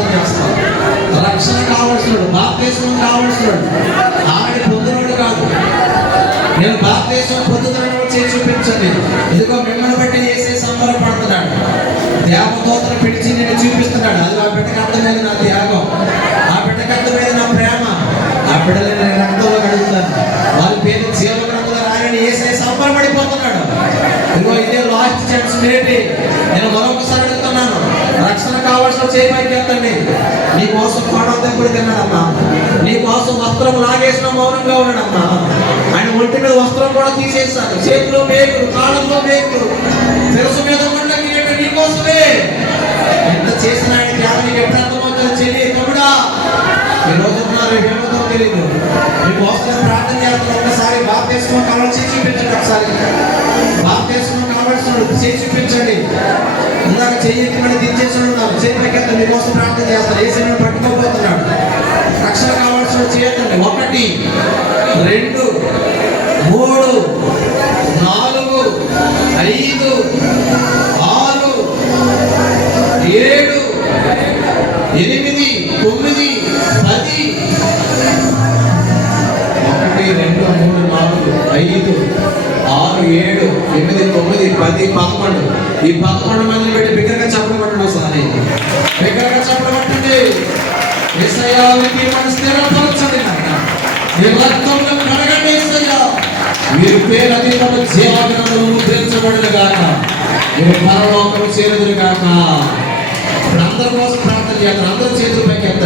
ప్రార్థన చేస్తాం. రక్షణ కావాల్సినాడు, బాప్తిస్మం కావాల్సినాడు, ఆల్రెడీ పొందినోడు కాదు. నేను బాప్తిస్మం పొందుతున్నాడు చేసి చూపించండి. ఇదిగో మిమ్మల్ని బట్టి చేసే సంబరపడుతున్నాడు. దేవదూతను పిలిచి నేను చూపిస్తున్నాడు. అది ఆ బిడ్డకు అర్థమైంది నా త్యాగం, ఆ బిడ్డకు అర్థమైంది నా ప్రేమ. ఆ బిడ్డలు నేను రక్తంలో కడుగుతాను, వాళ్ళ పేరు జీవగ్రంథంలో రాయని వేసే సంబరపడిపోతున్నాడు. ఇదిగో ఇదే లాస్ట్ ఛాన్స్ నేటి. నేను మరొకసారి అడుగుతున్నాను, రక్షణ కావాల్సిన చేపైకి వెళ్తండి. నీ కోసం పాడం తెప్పుడు తిన్నాడమ్మా, నీ కోసం వస్త్రం లాగేసిన మౌనంగా ఉన్నాడమ్మా. ఆయన ఒంటి మీద వస్త్రం కూడా తీసేస్తాడు, చేతిలో మేకులు, కాళ్ళంలో మేకులు, తెలుసు మీద ఉండ నీ కోసమే. ఎంత చేసిన ఆయన త్యాగం నీకు ఎప్పుడు అర్థమవుతుంది? చెల్లి తమ్ముడా, ఈ రోజున్నారు ఏమవుతుందో తెలియదు. మీకోసం ప్రార్థన చేస్తాను. ఒకసారి బాప్తిస్మం కావాల్సి చేసి చూపించండి. ఒకసారి బాప్తిస్మం కావాల్సిన చేసి చూపించండి. ఇందాక చెయ్యి దించేసి ఉన్నారు, చేతికి మీకోసం ప్రార్థన చేస్తారు. ఏసీని పట్టుకోబోతున్నాడు. రక్షణ కావాల్సిన చేయకండి. 1 2 3 4 5 6 7 8 9 10 1 2 3 4 5 6 7 8 9 10 11. ఈ 11 మందిని పెట్టి బిగ్గరగా చెప్పబట్టండి. ఒకసారి బిగ్గరగా చెప్పబట్టండి. యేసయ్యాకి మన స్థిరపరచండి. మీ రక్తంలో కడగండి యేసయ్యా. మీరు పేరు అధికము జీవగ్రంథంలో ముద్రించబడును గాక, మీరు పరలోకము చేరుదురు గాక. అందరి కోసం ప్రార్థన చేస్తారు. అందరూ చేతులు పైకి